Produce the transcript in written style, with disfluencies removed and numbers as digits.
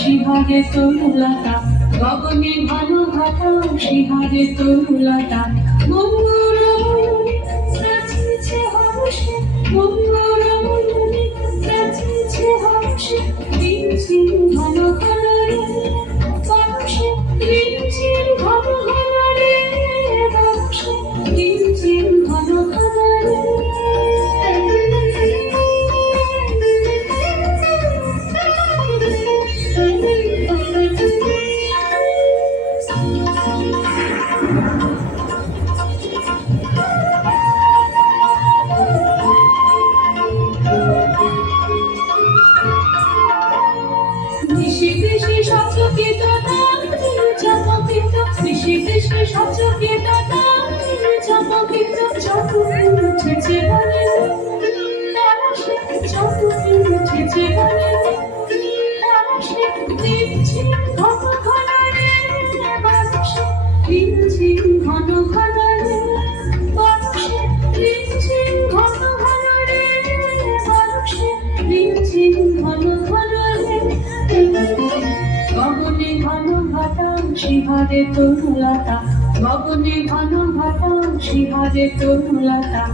শিহারে তরুলতা, গগনে ঘন ঘটা শিহারে তরুলতা, মঙ্গলময়ূরী নাচিছে হর্ষে, মঙ্গলময়ূরী নাচিছে হর্ষে, রিমঝিম ঘন ঘন রে বাতাসে, রিমঝিম ঘন ঘন রে বাতাসে, রিমঝিম ঘন ঘন রে। দেশে দেশে সচকিত চমকিত, দেশে দেশে সচকিত চমকিত, যত উঠেছে বলে তারাশে, যত উঠেছে বলে তারাশে, রিমঝিম ঘন ঘন রে বাতাসে, রিমঝিম ঘন ঘন রে বাতাসে, রিমঝিম ঘন ঘন রে বাতাসে, রিমঝিম ঘন ঘন রে। গগনে ঘন ঘটা শিহারে তরুলতা, গগনে ঘন ঘটা শিহারে তরুলতা,